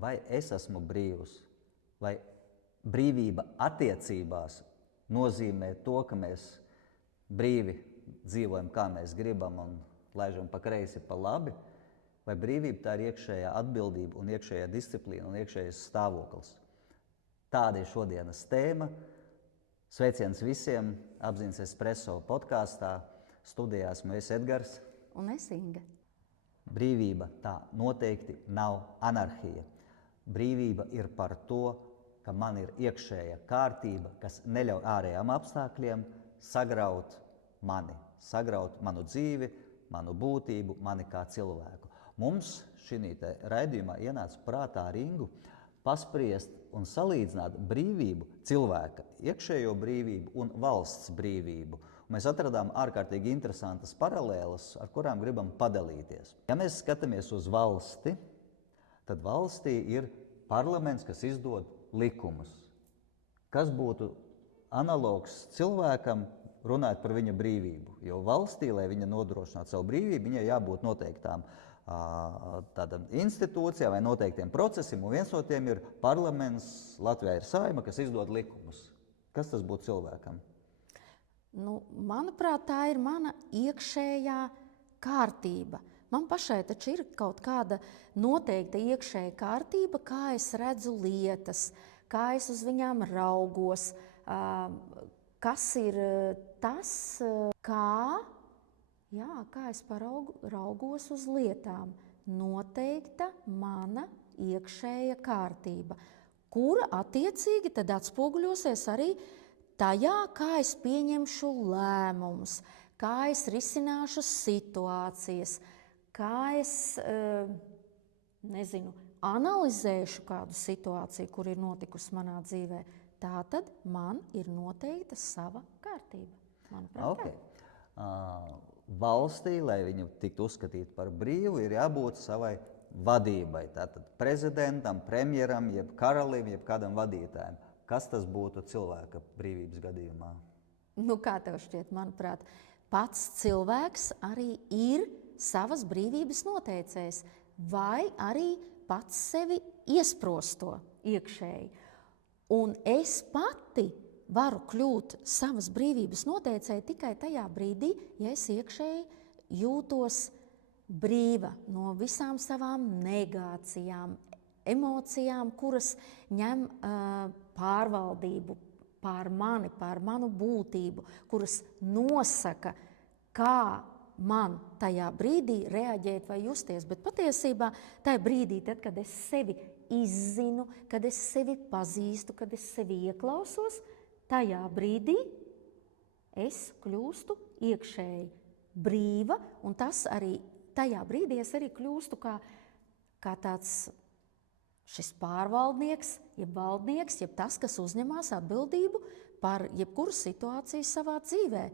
vai es esmu brīvs, vai brīvība attiecībās nozīmē to, ka mēs brīvi dzīvojam, kā mēs gribam un laižam pa kreisi, pa labi, vai brīvība tā ir iekšējā atbildība un iekšējā disciplīna un iekšējais stāvoklis. Tāda ir šodienas tēma. Sveiciens visiem Apziņas Espresso podkāstā. Studijā esmu es Edgars. Un es Inga. Brīvība tā noteikti nav anarhija. Brīvība ir par to, ka man ir iekšēja kārtība, kas neļauj ārējām apstākļiem sagraut mani, sagraut manu dzīvi, manu būtību, mani kā cilvēku. Mums šī raidījumā ienāca prātā ar Ingu paspriest un salīdzināt brīvību, cilvēka iekšējo brīvību un valsts brīvību. Un mēs atradām ārkārtīgi interesantas paralēles, ar kurām gribam padalīties. Ja mēs skatāmies uz valsti, tad valstī ir parlaments, kas izdod likumus. Kas būtu analogs cilvēkam runāt par viņa brīvību? Jo valstī, lai viņa nodrošinātu savu brīvību, viņai jābūt noteiktām tādām institūcijām vai noteiktiem procesiem, un viens no tiem ir parlaments, Latvijā ir Saeima, kas izdod likumus. Kas tas būtu cilvēkam? Manuprāt, tā ir mana iekšējā kārtība. Man pašai taču ir kaut kāda noteikta iekšēja kārtība, kā es redzu lietas, kā es uz viņām raugos, kas ir tas, kā es raugos uz lietām. Noteikta mana iekšēja kārtība, kura attiecīgi tad atspoguļosies arī tajā, kā es pieņemšu lēmumus, kā es risināšu situācijas, kā es analizēšu kādu situāciju, kur ir notikusi manā dzīvē. Tātad man ir noteikta sava kārtība. Manuprāt, valstī, lai viņu tiktu uzskatītu par brīvu, ir jābūt savai vadībai. Tātad prezidentam, premjeram, jeb karalim, jeb kādam vadītājam. Kas tas būtu cilvēka brīvības gadījumā? Kā tev šķiet, manuprāt, pats cilvēks arī ir savas brīvības noteicējs, vai arī pats sevi iesprosto iekšēji. Un es pati varu kļūt savas brīvības noteicēji tikai tajā brīdī, ja es iekšēji jūtos brīva no visām savām negācijām, emocijām, kuras ņem pārvaldību pār mani, pār manu būtību, kuras nosaka, kā man tajā brīdī reaģēt vai justies. Bet patiesībā tajā brīdī, tad, kad es sevi izzinu, kad es sevi pazīstu, kad es sevi ieklausos, tajā brīdī es kļūstu iekšēji brīva, un tas arī tajā brīdī es arī kļūstu kā tāds šis pārvaldnieks, jeb valdnieks, jeb tas, kas uzņemās atbildību par jebkuru situāciju savā dzīvē.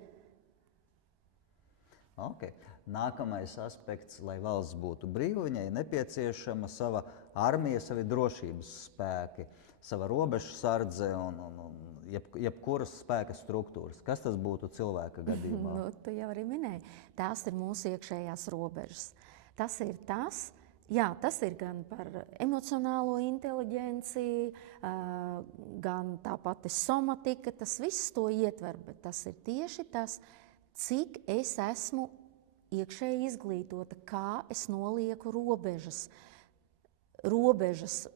Nākamais aspekts, lai valsts būtu brīva, viņai nepieciešama sava armija, savi drošības spēki, sava robežu sardze un jebkuras spēka struktūras. Kas tas būtu cilvēka gadījumā? Tu jau arī minēji. Tās ir mūsu iekšējās robežas. Tas ir gan par emocionālo inteliģenciju, gan tā pati somatika, tas viss to ietver, bet tas ir tieši tas, cik es esmu iekšēji izglītota, kā es nolieku robežas. Robežas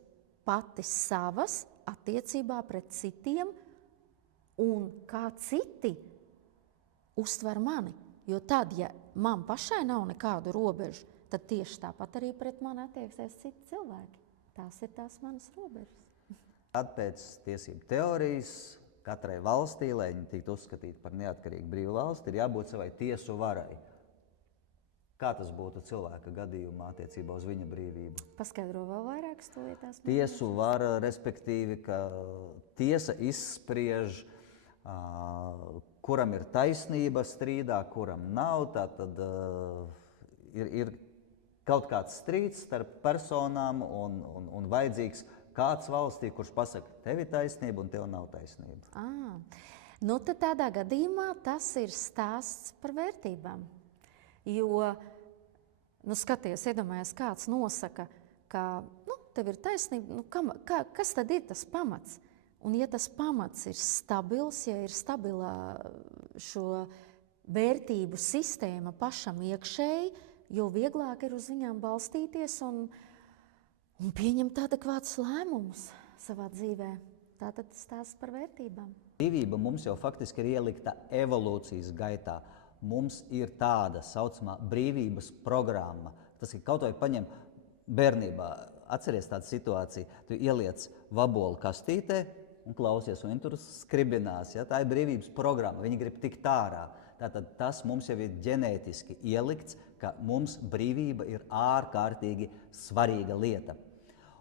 pati savas attiecībā pret citiem un kā citi uztver mani. Jo tad, ja man pašai nav nekādu robežu, tad tieši tāpat arī pret mani attieksies citi cilvēki. Tās ir tās manas robežas. Tad pēc tiesību teorijas katrai valstī, lai viņa tiktu uzskatīta par neatkarīgu brīvu valsti, ir jābūt savai tiesu varai. Kā tas būtu cilvēka gadījumā attiecībā uz viņa brīvību? Paskaidro vēl vairāk stāstījās. Tiesu vara, respektīvi, ka tiesa izspriež, kuram ir taisnība strīdā, kuram nav. Tātad ir kaut kāds strīds starp personām un vajadzīgs kāds valstī, kurš pasaka, tev ir taisnība un tev nav taisnība. Tad tādā gadījumā tas ir stāsts par vērtībām. Jo, skaties, iedomājies, kāds nosaka, ka tev ir taisnība. Nu, kas tad ir tas pamats? Un ja tas pamats ir stabils, ja ir stabilā šo vērtību sistēma pašam iekšēji, jo vieglāk ir uz viņām balstīties un pieņemt adekvātus lēmumus savā dzīvē. Tātad tas stāsts par vērtībām. Brīvība mums jau faktiski ir ielikta evolūcijas gaitā. Mums ir tāda saucamā brīvības programma. Tas ir kaut vai paņem bērnībā. Atceries tādu situāciju, tu ieliec vabolu kastītē un klausies, un viņi tur skribinās. Ja? Tā ir brīvības programma, viņi grib tikt ārā. Tātad tas mums jau ir ģenētiski ielikts, ka mums brīvība ir ārkārtīgi svarīga lieta.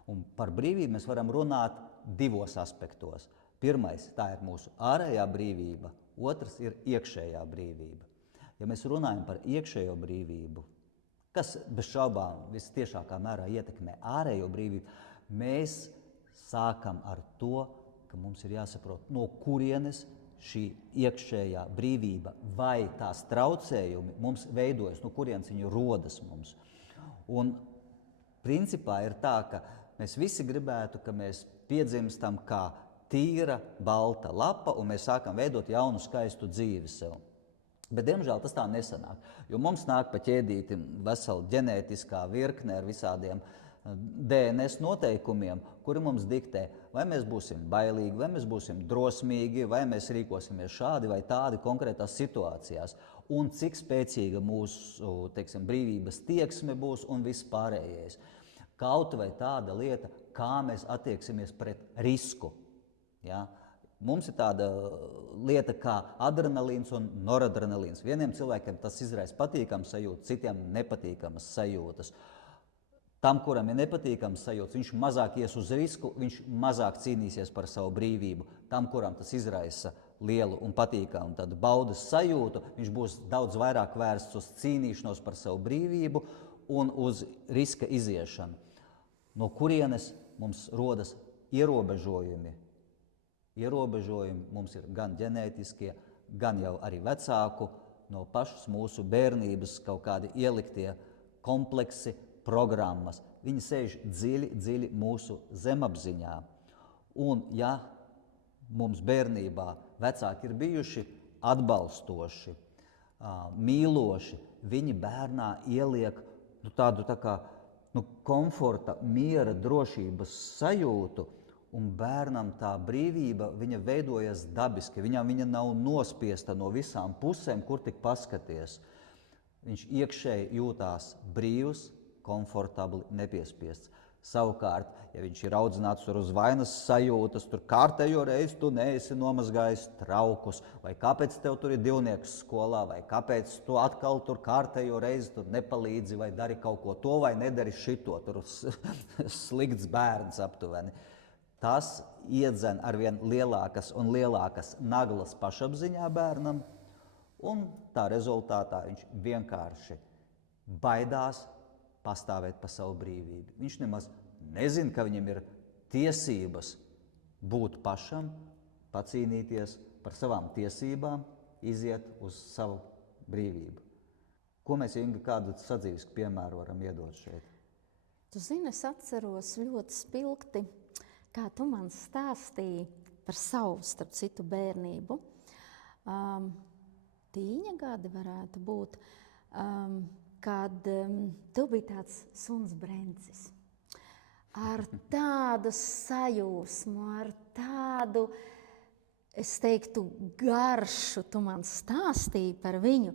Un par brīvību mēs varam runāt divos aspektos. Pirmais, tā ir mūsu ārējā brīvība, otrs ir iekšējā brīvība. Ja mēs runājam par iekšējo brīvību, kas bez šaubām visciešākā mērā ietekmē ārējo brīvību, mēs sākam ar to, ka mums ir jāsaprot, no kurienes šī iekšējā brīvība vai tās traucējumi mums veidojas, no kurienes viņi rodas mums. Un principā ir tā, ka mēs visi gribētu, ka mēs piedzimstam kā tīra, balta lapa, un mēs sākam veidot jaunu, skaistu dzīvi sev. Bet, diemžēl, tas tā nesanāk, jo mums nāk pa ķēdīti vesela ģenētiskā virkne ar visādiem DNS noteikumiem, kuri mums diktē, vai mēs būsim bailīgi, vai mēs būsim drosmīgi, vai mēs rīkosimies šādi vai tādi konkrētās situācijās, un cik spēcīga mūsu, teiksim, brīvības tieksme būs un viss pārējais. Kaut vai tāda lieta, kā mēs attieksimies pret risku. Ja? Mums ir tāda lieta kā adrenalīns un noradrenalīns. Vieniem cilvēkiem tas izraisa patīkamas sajūtas, citiem nepatīkamas sajūtas. Tam, kuram ir nepatīkamas sajūtas, viņš mazāk ies uz risku, viņš mazāk cīnīsies par savu brīvību. Tam, kuram tas izraisa lielu un patīkamu tādu baudas sajūtu, viņš būs daudz vairāk vērsts uz cīnīšanos par savu brīvību un uz riska iziešanu. No kurienes mums rodas ierobežojumi? Ierobežojumi mums ir gan ģenētiskie, gan jau arī vecāku, no pašas mūsu bērnības kaut kādi ieliktie kompleksi, programmas. Viņi sēž dziļi mūsu zemapziņā. Un ja mums bērnībā vecāki ir bijuši atbalstoši, mīloši, viņi bērnā ieliek tādu tā kā komforta, miera, drošības sajūtu, un bērnam tā brīvība, viņa veidojas dabiski, viņa nav nospiesta no visām pusēm, kur tik paskaties. Viņš iekšēji jūtās brīvs, komfortabli, nepiespiests. Savukārt, ja viņš ir audzināts uz vainas sajūtas, tur kārtējo reizi tu neesi nomazgājis traukus, vai kāpēc tev tur ir divnieks skolā, vai kāpēc tu atkal tur kārtējo reizi tur nepalīdzi, vai dari kaut ko to, vai nedari šito, tur slikts bērns aptuveni. Tas iedzen arvien lielākas un lielākas naglas pašapziņā bērnam, un tā rezultātā viņš vienkārši baidās pastāvēt par savu brīvību. Viņš nemaz nezina, ka viņam ir tiesības būt pašam, pacīnīties par savām tiesībām, iziet uz savu brīvību. Ko mēs, Inga, kādu sadzīvisku piemēru varam iedot šeit? Tu zini, es atceros ļoti spilgti, kā tu man stāstīji par savu, starp citu, bērnību. Tīņa gadi varētu būt, kad tu biji tāds suns Brencis. Ar tādu sajūsmu, ar tādu, es teiktu, garšu tu man stāstīji par viņu,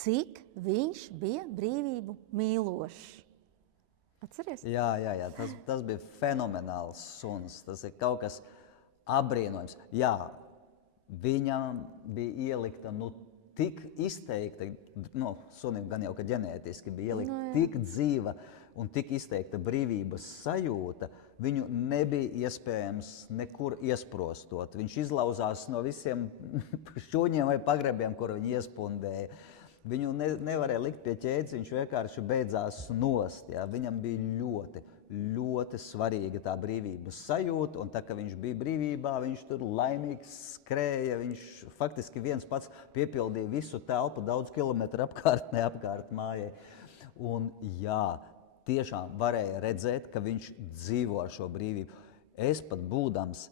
cik viņš bija brīvību mīlošs. Atceries? Jā, tas bija fenomenāls suns, tas ir kaut kas apbrīnojams. Jā, viņam bija ielikta tik izteikta, sunim gan jau ka ģenētiski bija ielikta tik dzīva un tik izteikta brīvības sajūta, viņu nebija iespējams nekur iesprostot. Viņš izlauzās no visiem šķūņiem vai pagrebiem, kur viņi iespundēja. Viņu nevarēja likt pie ķēdes, viņš vienkārši beidzās nost. Ja? Viņam bija ļoti svarīga tā brīvības sajūta, un tā, ka viņš bija brīvībā, viņš tur laimīgs skrēja, viņš faktiski viens pats piepildīja visu telpu daudz kilometru apkārt mājai. Un jā, tiešām varēja redzēt, ka viņš dzīvo ar šo brīvību. Es pat būdams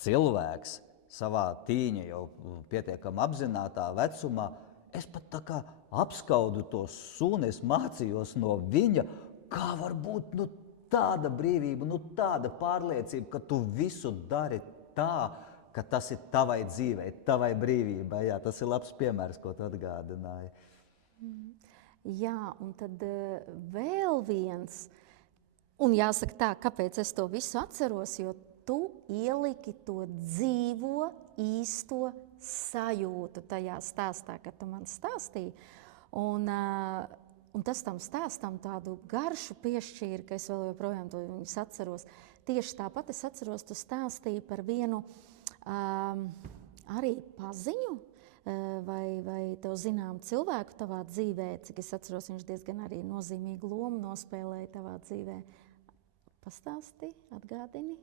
cilvēks savā tīņa jau pietiekami apzinātā vecumā, es pat tā kā apskaudu to suni, es mācījos no viņa, kā var būt tāda brīvība, tāda pārliecība, ka tu visu dari tā, ka tas ir tavai dzīvei, tavai brīvībai. Jā, tas ir labs piemērs, ko tu atgādināji. Jā, un tad vēl viens, un jāsaka tā, kāpēc es to visu atceros, jo tu ieliki to dzīvo, īsto sajūtu tajā stāstā, kad tu man stāstīji. Un tas tam stāstam tādu garšu piešķīra, ka es vēl joprojām to viņus atceros. Tieši tāpat es atceros, tu stāstīji par vienu arī paziņu, vai tev zinām cilvēku tavā dzīvē, cik es atceros, viņš diezgan arī nozīmīgu lomu nospēlēja tavā dzīvē. Pastāsti, atgādini?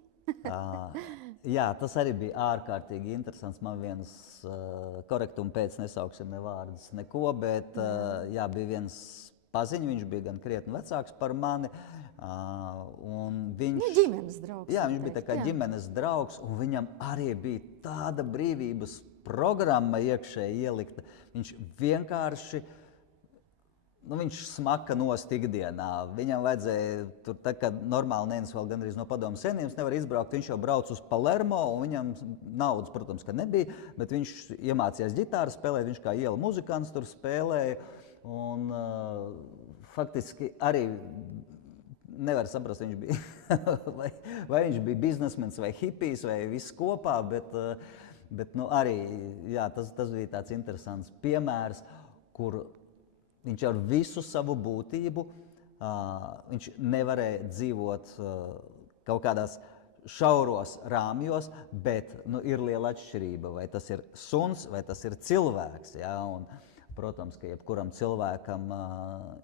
Jā, tas arī bija ārkārtīgi interesants. Man viens korektuma pēc nesauksim ne vārdus neko, bet jā, bija viens paziņu, viņš bija gan krietni vecāks par mani. Un viņš, ģimenes draugs. Jā, viņš bija tā kā ģimenes draugs, un viņam arī bija tāda brīvības programma iekšēji ielikta. Viņš vienkārši, viņš smaka nost ikdienā. Viņam vajadzēja, tur tā kā normāli neviens vēl gandrīz no padomu senības nevar izbraukt, viņš jau brauc uz Palermo, un viņam naudas, protams, ka nebija, bet viņš iemācījās ģitāru spēlēt, viņš kā iela muzikants tur spēlēja, un faktiski arī nevar saprast, viņš bija, vai viņš bija biznesmens vai hipijs vai viss kopā, bet arī jā, tas bija tāds interesants piemērs, kur viņš ar visu savu būtību, viņš nevarēja dzīvot kaut kādās šauros rāmjos, bet ir liela atšķirība, vai tas ir suns, vai tas ir cilvēks. Ja? Un, protams, ka jebkuram cilvēkam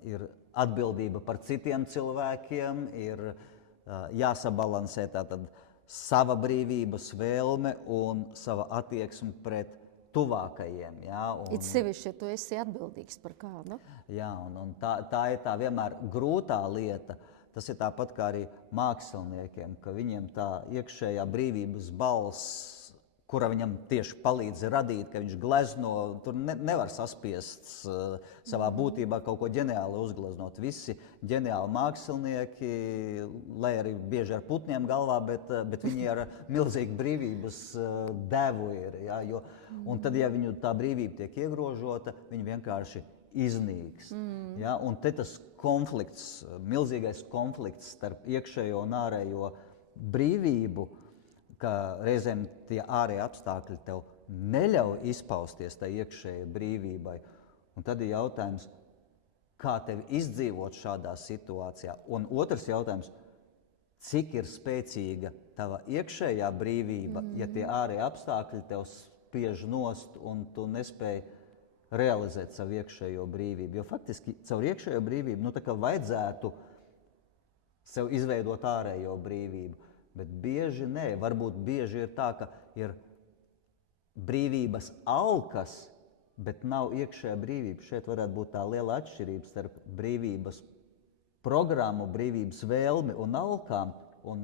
ir atbildība par citiem cilvēkiem, ir jāsabalansē tātad sava brīvības vēlme un sava attieksme pret tuvākajiem. Ja? It sevišķi, ja tu esi atbildīgs par kādu. Jā, un tā ir tā vienmēr grūtā lieta. Tas ir tāpat kā arī māksliniekiem, ka viņiem tā iekšējā brīvības balss, kura viņam tieši palīdz radīt, ka viņš glezno, tur nevar saspiest savā būtībā kaut ko ģeniāli uzgleznot. Visi ģeniāli mākslinieki, lai arī bieži ar putniem galvā, bet viņi ar milzīgu brīvības devu ir. Ja, un tad, ja viņu tā brīvība tiek iegrožota, viņi vienkārši iznīks. Ja, un te tas konflikts, milzīgais konflikts starp iekšējo un ārējo brīvību, ka reizēm tie ārēji apstākļi tev neļauj izpausties tai iekšējai brīvībai. Un tad ir jautājums, kā tevi izdzīvot šādā situācijā. Un otrs jautājums, cik ir spēcīga tava iekšējā brīvība, ja tie ārēji apstākļi tev spiež nost un tu nespēji realizēt savu iekšējo brīvību. Jo faktiski caur iekšējo brīvību tā kā vajadzētu sev izveidot ārējo brīvību. Bet bieži nē, varbūt bieži ir tā, ka ir brīvības alkas, bet nav iekšējā brīvība. Šeit varētu būt tā liela atšķirība starp brīvības programmu, brīvības vēlmi un alkām un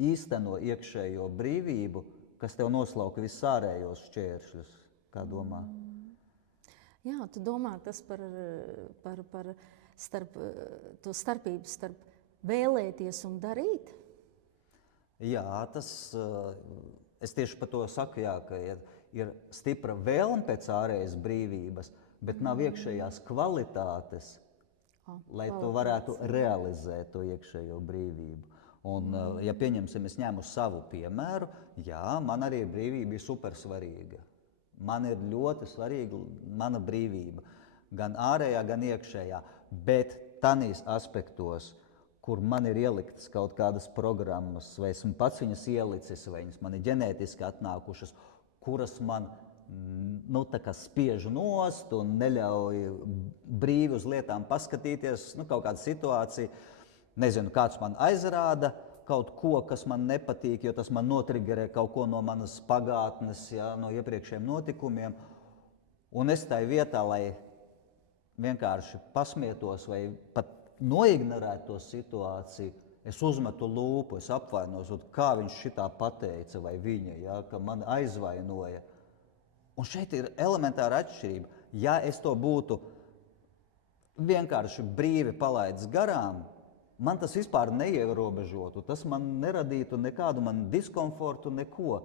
īsteno iekšējo brīvību, kas tev noslauka visus ārējos šķēršļus. Kā domā? Jā, tu domā tas par to starpību starp vēlēties un darīt? Jā, es tieši par to saku, jā, ka ir stipra vēlme pēc ārējas brīvības, bet nav iekšējās kvalitātes, lai tu varētu realizēt to iekšējo brīvību. Un, ja pieņemsim, es ņēmu savu piemēru, jā, man arī brīvība ir supersvarīga. Man ir ļoti svarīga mana brīvība, gan ārējā, gan iekšējā, bet tanīs aspektos, kur man ir ieliktas kaut kādas programmas, vai esmu pats viņas ielicis, vai viņas man ir ģenētiski atnākušas, kuras man tā kā spiež nost un neļauj brīvi uz lietām paskatīties, kaut kāda situācija, nezinu, kāds man aizrāda kaut ko, kas man nepatīk, jo tas man notrigerē kaut ko no manas pagātnes, ja, no iepriekšējiem notikumiem, un es tai vietā, lai vienkārši pasmietos vai pat noignorēt to situāciju, es uzmetu lūpu, es apvainojos, kā viņš šitā pateica vai viņa, ja, ka man aizvainoja. Un šeit ir elementāra atšķirība. Ja es to būtu vienkārši brīvi palaidis garām, man tas vispār neierobežotu, tas man neradītu nekādu diskomfortu, neko.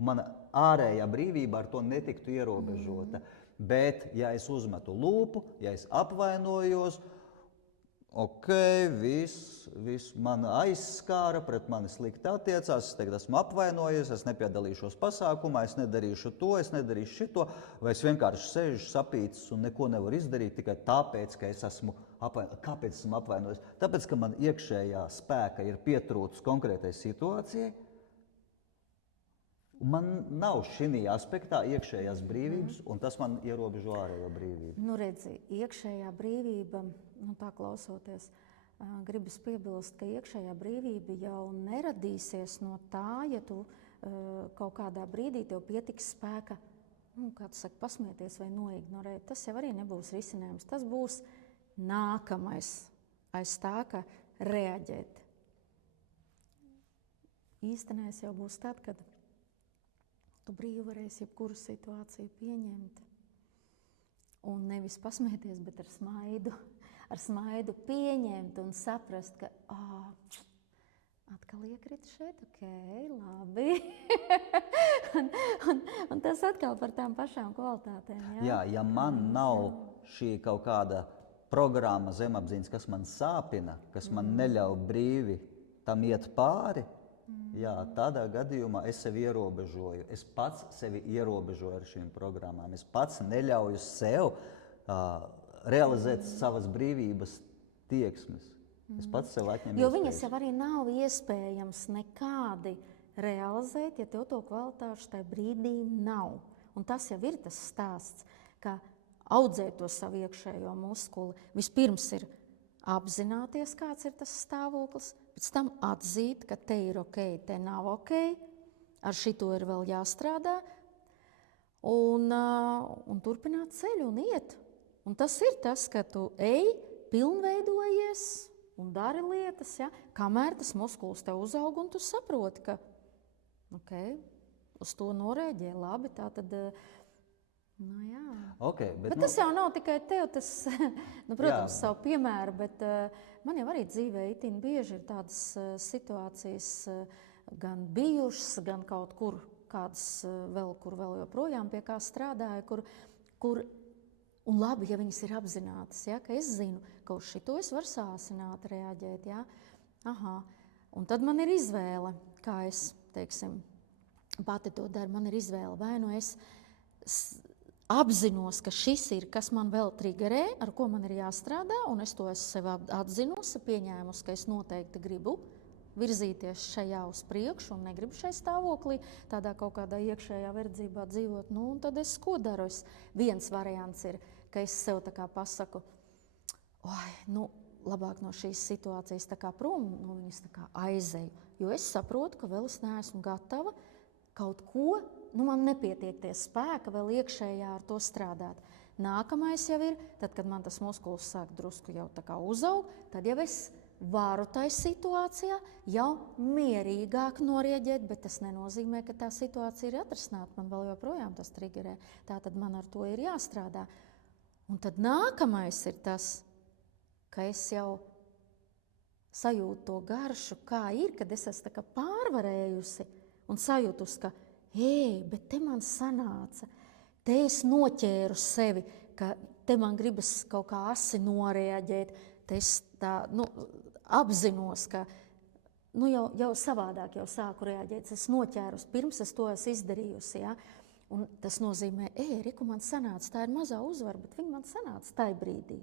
Un mana ārējā brīvība ar to netiktu ierobežota. Bet, ja es uzmetu lūpu, ja es apvainojos, ok, viss man aizskāra, pret mani slikti attiecās, es tagad esmu apvainojies, es nepiedalīšos pasākumā, es nedarīšu to, es nedarīšu šito, vai es vienkārši sēžu sapīcis un neko nevaru izdarīt tikai tāpēc, ka es esmu apvainojis. Kāpēc esmu apvainojis? Tāpēc, ka man iekšējā spēka ir pietrūcis konkrētai situācijai, un man nav šī aspektā iekšējās brīvības, un tas man ierobežo ārējo brīvību. Nu, redzi, iekšējā brīvība, tā klausoties, gribas piebilst, ka iekšējā brīvība jau neradīsies no tā, ja tu kaut kādā brīdī tev pietiks spēka, kā tu saki, pasmieties vai noignorēt. Tas jau arī nebūs risinājums. Tas būs nākamais aiz tā, ka reaģēt. Īstenais jau būs tad, kad tu brīvi varēsi jebkuru situāciju pieņemt. Un nevis pasmieties, bet ar smaidu pieņemt un saprast, ka atkal iekrita šeit, ok, labi. un tas atkal par tām pašām kvalitātēm. Jā, ja man nav šī kaut kāda programma zemapziņas, kas man sāpina, kas man neļauj brīvi tam iet pāri, jā, tādā gadījumā es sevi ierobežoju. Es pats sevi ierobežoju ar šīm programmām. Es pats neļauju sev realizēt savas brīvības tieksmes. Es pats sev atņemu Jo viņas jau arī nav iespējams nekādi realizēt, ja tev to kvalitāšu tajā brīdī nav. Un tas jau ir tas stāsts, ka audzēt to savu iekšējo muskuli. Vispirms ir apzināties, kāds ir tas stāvoklis, pēc tam atzīt, ka te ir ok, te nav ok, ar šito ir vēl jāstrādā, un turpināt ceļu un iet. Un tas ir tas, ka tu ej, pilnveidojies un dari lietas, ja? Kamēr tas muskulis tev uzaug un tu saproti, ka ok, uz to norēģē labi, tā tad... jā. Okay, bet tas jau nav tikai tev, tas, protams, savu piemēru, bet man jau arī dzīvē itin bieži ir tādas situācijas gan bijušas, gan kaut kur, kur vēl joprojām pie kā strādāju, kur un labi, ja viņas ir apzinātas, ja, ka es zinu, ka uz šito es varu sāsināt, reaģēt, ja. Aha. Un tad man ir izvēle, kā es, teiksim, pati to daru, man ir izvēle, vai nu es apzinos, ka šis ir, kas man vēl triggerē, ar ko man ir jāstrādā, un es to esmu sev atzinusi, pieņēmusi, ka es noteikti gribu virzīties šajā uz priekšu un negribu šai stāvoklī, tādā kaut kādā iekšējā verdzībā dzīvot. Nu, un tad es ko daru? Viens variants ir, ka es sev tā kā pasaku, labāk no šīs situācijas tā kā prom, no viņas tā kā aizeju, jo es saprotu, ka vēl es neesmu gatava kaut ko, man nepietiek tie spēka vēl iekšējā ar to strādāt. Nākamais jau ir, tad, kad man tas muskulis sāk drusku jau tā kā uzaug, tad jau es varu tai situācijā jau mierīgāk norieģēt, bet tas nenozīmē, ka tā situācija ir atrisināta. Man vēl joprojām tas triggerē. Tātad man ar to ir jāstrādā. Un tad nākamais ir tas, ka es jau sajūtu to garšu, kā ir, kad es esmu tā kā pārvarējusi un sajūtus, ka bet te man sanāca, te es noķēru sevi, ka te man gribas kaut kā asi noreaģēt, te es tā, apzinos, ka jau savādāk jau sāku reaģēt, es noķērus, pirms es to esmu izdarījusi, ja? Un tas nozīmē, Riku, man sanāca, tā ir mazā uzvara, bet viņa man sanāca tajā brīdī,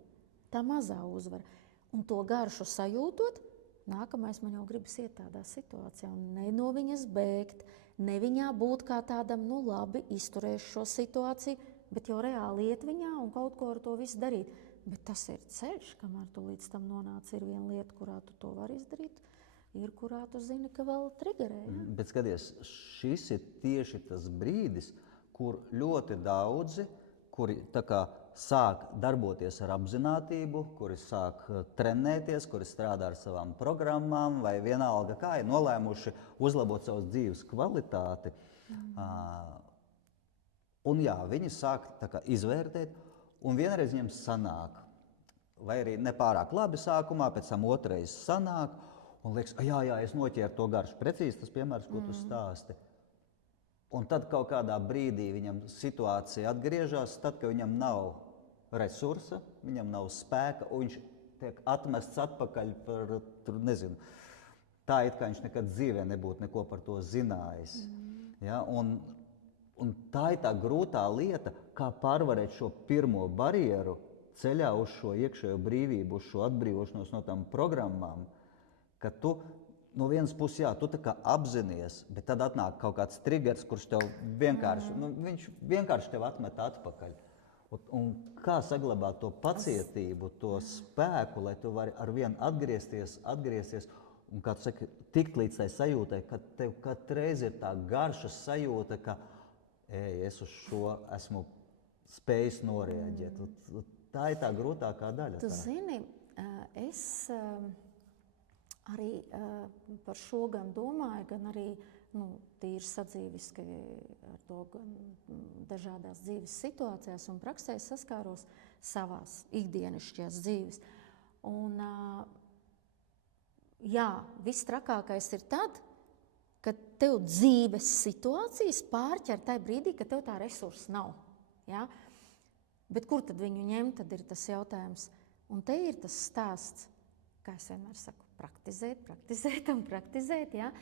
tā mazā uzvara. Un to garšu sajūtot, nākamais man jau gribas iet tādā situācijā un ne no viņas bēgt, ne viņā būt kā tādam, labi, izturēšu šo situāciju, bet jau reāli iet viņā un kaut ko ar to visu darīt. Bet tas ir ceļš, kamēr tu līdz tam nonāc, ir viena lieta, kurā tu to vari izdarīt, ir kurā tu zini, ka vēl triggerē. Ja? Bet skaties, šis ir tieši tas brīdis, kur ļoti daudzi, kuri tā kā sāk darboties ar apzinātību, kuri sāk trenēties, kuri strādā ar savām programmām, vai vienalga kā ir nolēmuši uzlabot savas dzīves kvalitāti. Un jā, viņi sāk tā kā izvērtēt, un vienreiz viņiem sanāk, vai arī nepārāk labi sākumā, pēc tam otrais sanāk, un liekas, jā, es noķēru to garšu. Precīzi tas piemērs, ko tu stāsti. Un tad kaut kādā brīdī viņam situācija atgriežas, tad, kad viņam nav resursa, viņam nav spēka, un viņš tiek atmests atpakaļ par, nezinu, tā it kā viņš nekad dzīvē nebūtu neko par to zinājis. Ja? Un tā ir tā grūtā lieta, kā pārvarēt šo pirmo barjeru ceļā uz šo iekšējo brīvību, uz šo atbrīvošanos no tām programmām, ka tu no vienas puses, jā, tu tā kā apzinies, bet tad atnāk kaut kāds triggers, kurš tev vienkārši, viņš vienkārši tev atmet atpakaļ. Un kā saglabāt to pacietību, to spēku, lai tu vari ar vienu atgriezties, un, kā tu saki, tikt līdz tai sajūtai, ka tev katreiz ir tā garša sajūta, ka es uz šo esmu spējis noreaģēt. Tā ir tā grūtākā daļa. Tu zini, es arī par šo gan domāju, gan arī tīri sadzīviski ar to gan dažādās dzīves situācijās un praksēs saskāros savās ikdienišķajās dzīves. Un jā, viss trakākais ir tad, kad tev dzīves situācijas pārķer tajā brīdī, kad tev tā resursa nav. Ja? Bet kur tad viņu ņemt, tad ir tas jautājums. Un te ir tas stāsts, kā es vienmēr saku, praktizēt, ja?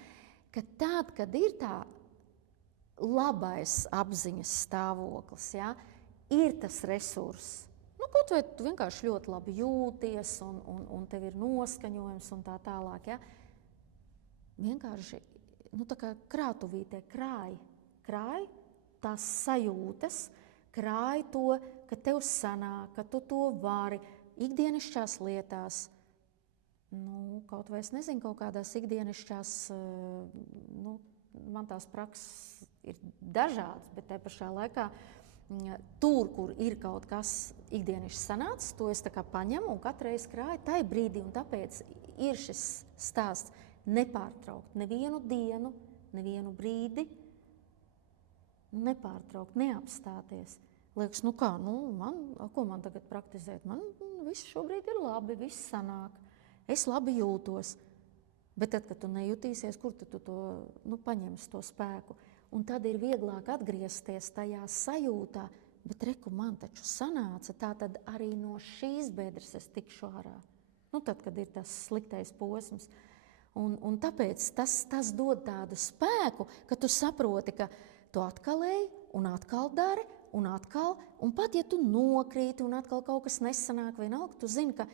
Ka tad, kad ir tā labais apziņas stāvoklis, ja? Ir tas resurss, kaut vai tu vienkārši ļoti labi jūties un tev ir noskaņojums un tā tālāk, ja? Vienkārši tā kā krātuvītē krāj tās sajūtas, krāj to, ka tev sanāk, ka tu to vari ikdienišķās lietās, kaut vai es nezinu, kaut kādās ikdienišķās, man tās prakses ir dažādas, bet te pašā laikā tur, kur ir kaut kas ikdienišķi sanācis, to es tā kā paņemu un katreiz krāju tai brīdī, un tāpēc ir šis stāsts nepārtraukt nevienu dienu, nevienu brīdi, nepārtraukt, neapstāties. Liekas, ko man tagad praktizēt? Man viss šobrīd ir labi, viss sanāk, es labi jūtos. Bet tad, kad tu nejutīsies, kur tu to paņemsi to spēku? Un tad ir vieglāk atgriezties tajā sajūtā, bet reku man taču sanāca, tā tad arī no šīs bedres es tikšu ārā. Tad, kad ir tas sliktais posms. Un tāpēc tas dod tādu spēku, ka tu saproti, ka tu atkal ej un atkal dari un atkal, un pat ja tu nokrīti un atkal kaut kas nesanāk vienalga, tu zini, ka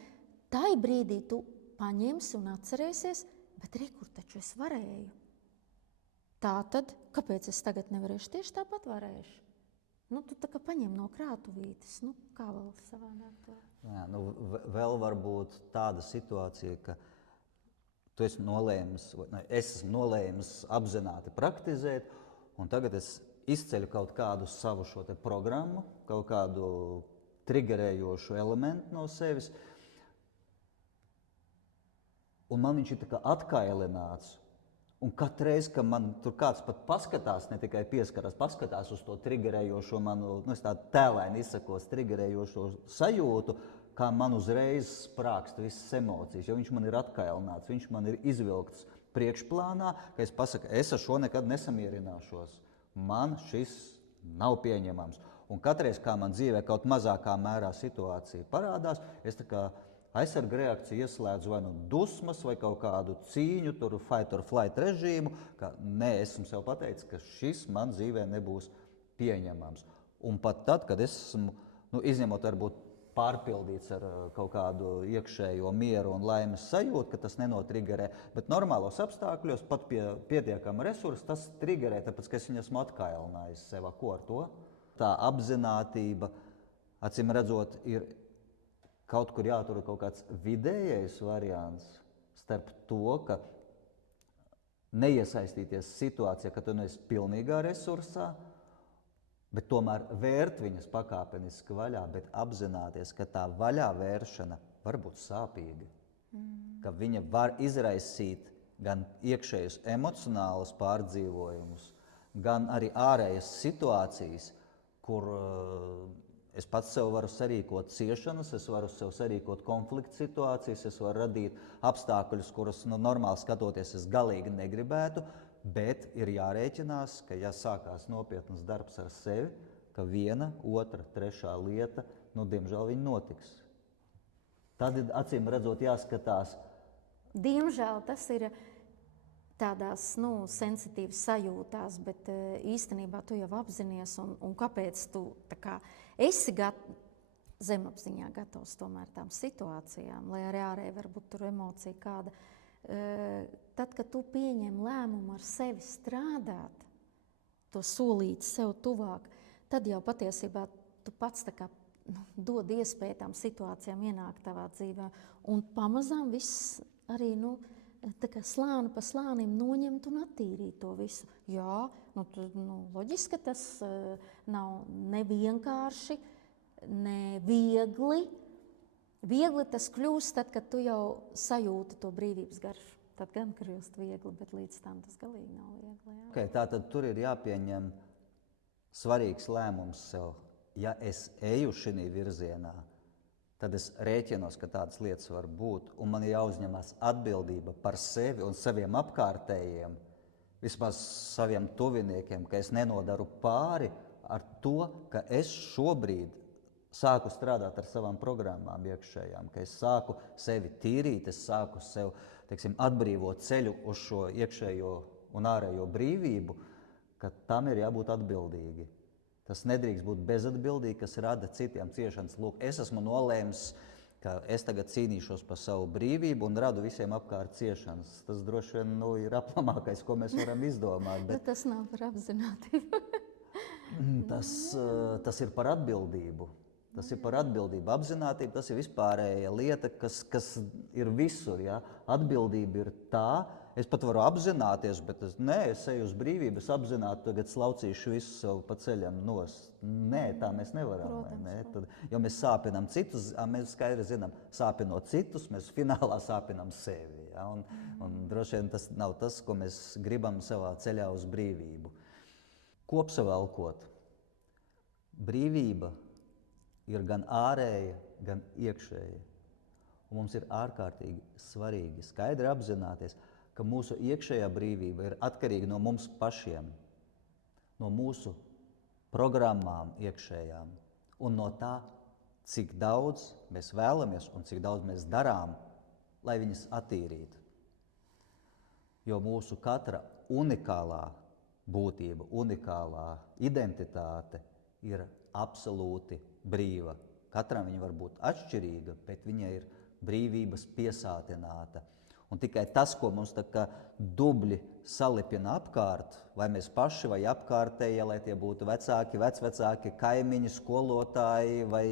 tai brīdī tu paņemsi un atcerēsies, bet kur taču es varēju. Tātad, kāpēc es tagad nevarēšu? Tieši tāpat varēšu. Tu tā kā paņem no krātuvītes, kā vēl savādāk to? Jā, vēl var būt tāda situācija, ka tu esi nolēmis, es esmu nolēmis apzināti praktizēt, un tagad es izceļu kaut kādu savu šo te programmu, kaut kādu triggerējošu elementu no sevis, un man viņš ir tā kā atkailināts. Un katreiz, kad man tur kāds pat paskatās, ne tikai pieskarās, paskatās uz to triggerējošo manu, es tādu tēlēni izsakos, triggerējošo sajūtu, kā man uzreiz sprākst visas emocijas, jo viņš man ir atkailināts, viņš man ir izvilkts priekšplānā, ka es pasaku, es ar šo nekad nesamierināšos. Man šis nav pieņemams. Un katreiz, kā man dzīvē kaut mazākā mērā situācija parādās, es tā kā aizsarga reakciju ieslēdzu vai dusmas, vai kaut kādu cīņu, tur fight or flight režīmu, ka esmu sev pateicis, ka šis man dzīvē nebūs pieņemams. Un pat tad, kad es esmu, izņemot varbūt pārpildīts ar kaut kādu iekšējo mieru un laimes sajūtu, ka tas nenotriggerē, bet normālos apstākļos, pat pie pietiekama resursa, tas triggerē, tāpēc, ka es viņu esmu atkailinājis sev. Ko ar to? Tā apzinātība, acīm redzot, ir kaut kur jātur kaut kāds vidējais variants starp to, ka neiesaistīties situācijā, ka tu neesi pilnīgā resursā, Bet tomēr vērt viņas pakāpeniski vaļā, bet apzināties, ka tā vaļā vēršana var būt sāpīga. Ka viņa var izraisīt gan iekšējus emocionālus pārdzīvojumus, gan arī ārējas situācijas, kur es pats sev varu sarīkot ciešanas, es varu sev sarīkot konflikta situācijas, es varu radīt apstākļus, kurus normāli skatoties es galīgi negribētu, bet ir jārēķinās, ka ja sākās nopietnas darbs ar sevi, ka viena, otra, trešā lieta, diemžēl viņa notiks. Tad acīm redzot jāskatās. Diemžēl tas ir tādās sensitīvas sajūtās, bet īstenībā tu jau apzinies, un kāpēc tu esi zemapziņā gatavs tomēr tām situācijām, lai arī ārēji varbūt tur emocija kāda. Tad, kad tu pieņem lēmumu ar sevi strādāt, to solīt sev tuvāk, tad jau patiesībā tu pats dod iespēju tām situācijām ienākt tavā dzīvē. Un pamazām viss arī slāni pa slānim noņemt un attīrīt to visu. Jā, loģiski, ka tas nav nevienkārši, ne viegli. Viegli tas kļūst tad, kad tu jau sajūti to brīvības garšu. Tad gan kļūst viegli, bet līdz tam tas galīgi nav viegli. Okay, tātad tur ir jāpieņem svarīgs lēmums sev. Ja es eju šī virzienā, tad es rēķinos, ka tādas lietas var būt, un man ir jāuzņemas atbildība par sevi un saviem apkārtējiem, vismaz saviem tuviniekiem, ka es nenodaru pāri ar to, ka es šobrīd sāku strādāt ar savām programmām iekšējām, ka es sāku sevi tīrīt, es sāku sev, atbrīvot ceļu uz šo iekšējo un ārējo brīvību, ka tam ir jābūt atbildīgi. Tas nedrīkst būt bezatbildīgi, kas rada citiem ciešanas. Lūk, es esmu nolēmis, ka es tagad cīnīšos par savu brīvību un radu visiem apkārt ciešanas. Tas droši vien ir aplamākais, ko mēs varam izdomāt. Bet tas nav par apzinātību. Tas ir par atbildību. Tas ir par atbildību. Apzinātība tas ir vispārēja lieta, kas ir visur. Ja? Atbildība ir tā. Es pat varu apzināties, bet es eju uz brīvību, es apzināti tagad slaucīšu visu sev pa ceļam nost. Nē, tā mēs nevaram. Tad, jo mēs sāpinām citus, mēs skaidri zinām, sāpinot citus, mēs finālā sāpinām sevi. Ja? Un droši vien tas nav tas, ko mēs gribam savā ceļā uz brīvību. Kopsavilkot, brīvība ir gan ārēja, gan iekšēja. Un mums ir ārkārtīgi svarīgi skaidri apzināties, ka mūsu iekšējā brīvība ir atkarīga no mums pašiem, no mūsu programmām iekšējām un no tā, cik daudz mēs vēlamies un cik daudz mēs darām, lai viņas attīrītu. Jo mūsu katra unikālā būtība, unikālā identitāte ir absolūti brīva. Katram viņa var būt atšķirīga, bet viņa ir brīvības piesātināta. Un tikai tas, ko mums dubļi salipina apkārt, vai mēs paši, vai apkārtēji, lai tie būtu vecāki, vecvecāki, kaimiņi, skolotāji vai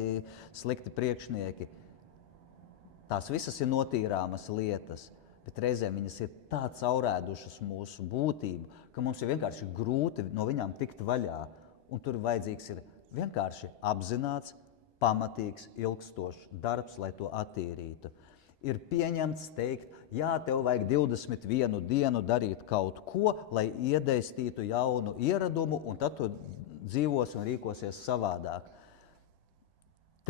slikti priekšnieki, tās visas ir notīrāmas lietas, bet reizēm viņas ir tā caurēdušas mūsu būtību, ka mums ir vienkārši grūti no viņām tikt vaļā. Un tur vajadzīgs ir vienkārši apzināts, pamatīgs, ilgstošs darbs, lai to attīrītu. Ir pieņemts teikt, jā, tev vajag 21 dienu darīt kaut ko, lai iedaistītu jaunu ieradumu, un tad tu dzīvosi un rīkosies savādāk.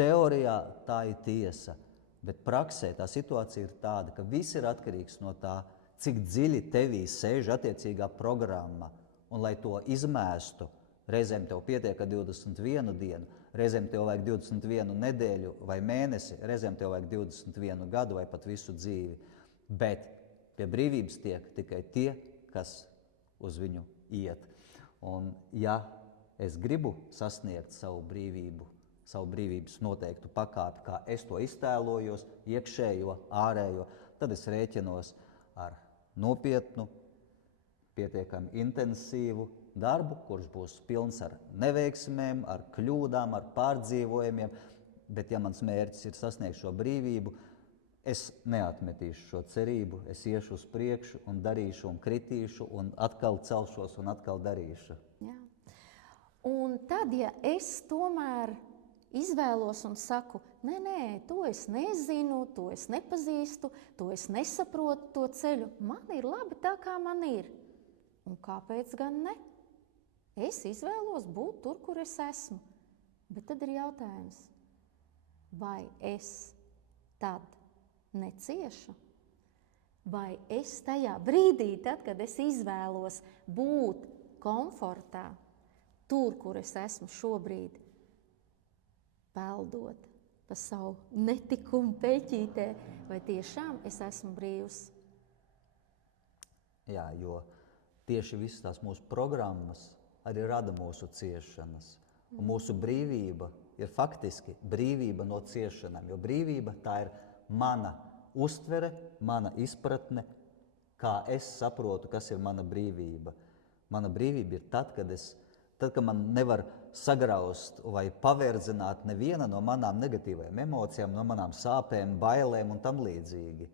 Teorijā tā ir tiesa, bet praksē tā situācija ir tāda, ka viss ir atkarīgs no tā, cik dziļi tevī sēž attiecīgā programma. Un, lai to izmēstu, reizēm tev pietiek ar 21 dienu, reizēm tev vajag 21 nedēļu vai mēnesi, reizēm tev vajag 21 gadu vai pat visu dzīvi. Bet pie brīvības tiek tikai tie, kas uz viņu iet. Un ja es gribu sasniegt savu brīvības noteiktu pakāpi, kā es to iztēlojos, iekšējo, ārējo, tad es rēķinos ar nopietnu, pietiekami intensīvu darbu, kurš būs pilns ar neveiksmēm, ar kļūdām, ar pārdzīvojumiem, bet ja mans mērķis ir sasniegt šo brīvību, es neatmetīšu šo cerību, es iešu uz priekšu un darīšu un kritīšu un atkal celšos un atkal darīšu. Jā. Un tad, ja es tomēr izvēlos un saku, nē, to es nezinu, to es nepazīstu, to es nesaprotu to ceļu, man ir labi tā, kā man ir. Un kāpēc gan ne? Es izvēlos būt tur, kur es esmu. Bet tad ir jautājums, vai es tad neciešu? Vai es tajā brīdī, tad, kad es izvēlos būt komfortā, tur, kur es esmu šobrīd, peldot pa savu netikumu peļķītē, vai tiešām es esmu brīvs? Jā, jo tieši visas tās mūsu programmas arī rada mūsu ciešanas. Un mūsu brīvība ir faktiski brīvība no ciešanām, jo brīvība tā ir mana uztvere, mana izpratne, kā es saprotu, kas ir mana brīvība. Mana brīvība ir tad, kad man nevar sagraust vai paverdzināt neviena no manām negatīvajām emocijām, no manām sāpēm, bailēm un tam līdzīgi.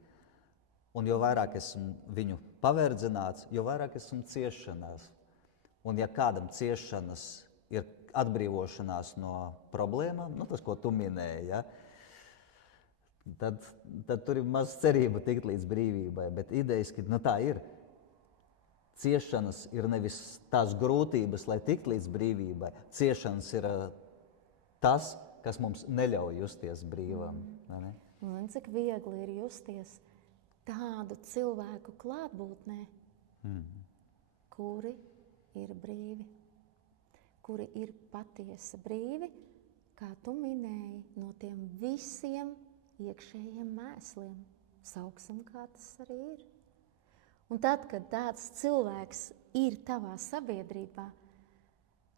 Un jo vairāk esmu viņu paverdzināts, jo vairāk esmu ciešanās. Un ja kādam ciešanas ir atbrīvošanās no problēmām, tas, ko tu minēji, ja, tad tur ir maz cerība tikt līdz brīvībai. Bet idejiski tā ir. Ciešanas ir nevis tās grūtības, lai tiktu līdz brīvībai. Ciešanas ir tas, kas mums neļauj justies brīvam. Un cik viegli ir justies tādu cilvēku klātbūtnē, kuri ir brīvi, kuri ir patiesi brīvi, kā tu minēji, no tiem visiem iekšējiem mēsliem. Sauksim, kā tas arī ir. Un tad, kad tāds cilvēks ir tavā sabiedrībā,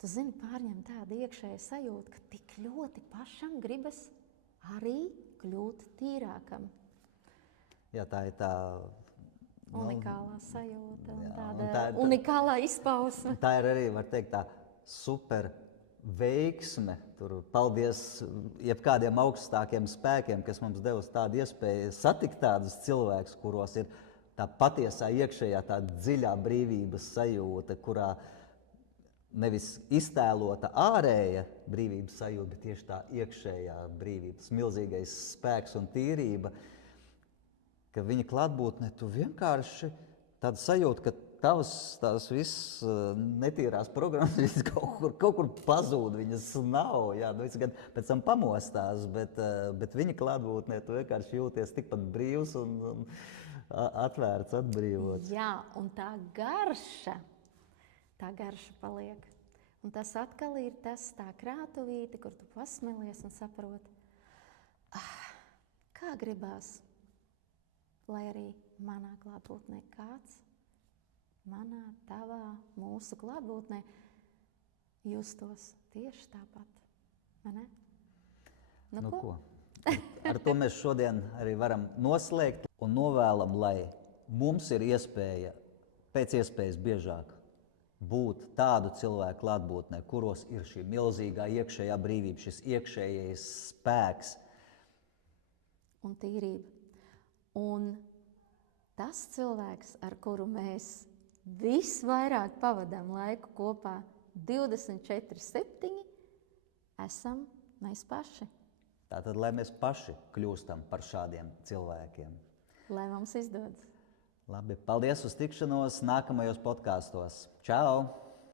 tu zini, pārņem tādu iekšēju sajūtu, ka tik ļoti pašam gribas arī kļūt tīrākam. Jā, tā ir tā unikālā sajūta un tāda unikālā izpausme. Tā ir arī, var teikt, tā super veiksme. Tur paldies jebkādiem augstākiem spēkiem, kas mums devusi tādu iespēju satikt tādus cilvēkus, kuros ir tā patiesā iekšējā, tā dziļā brīvības sajūta, kurā nevis iztēlota ārēja brīvības sajūta, bet tieši tā iekšējā brīvības, milzīgais spēks un tīrība, ka viņa klātbūtnē tu vienkārši tādu sajūtu, ka tās visas netīrās programmas kaut kur pazūd, viņas nav, jā, visu gadu pēc tam pamostās, bet viņa klātbūtnē tu vienkārši jūties tikpat brīvs un atvērts, atbrīvots. Jā, un tā garša paliek. Un tas atkal ir tā krātuvīte, kur tu pasmelies un saproti, kā gribās, lai arī manā klātbūtnē kāds, manā, tavā, mūsu klātbūtnē justos tieši tāpat. Vai ne? Nu ko? Ar to mēs šodien arī varam noslēgt un novēlam, lai mums ir iespēja pēc iespējas biežāk būt tādu cilvēku klātbūtnē, kuros ir šī milzīgā iekšējā brīvība, šis iekšējais spēks. Un tīrība. Un tas cilvēks, ar kuru mēs visvairāk pavadām laiku kopā 24/7, esam mēs paši. Tātad, lai mēs paši kļūstam par šādiem cilvēkiem. Lai mums izdodas. Labi, paldies uz tikšanos nākamajos podkāstos. Čau!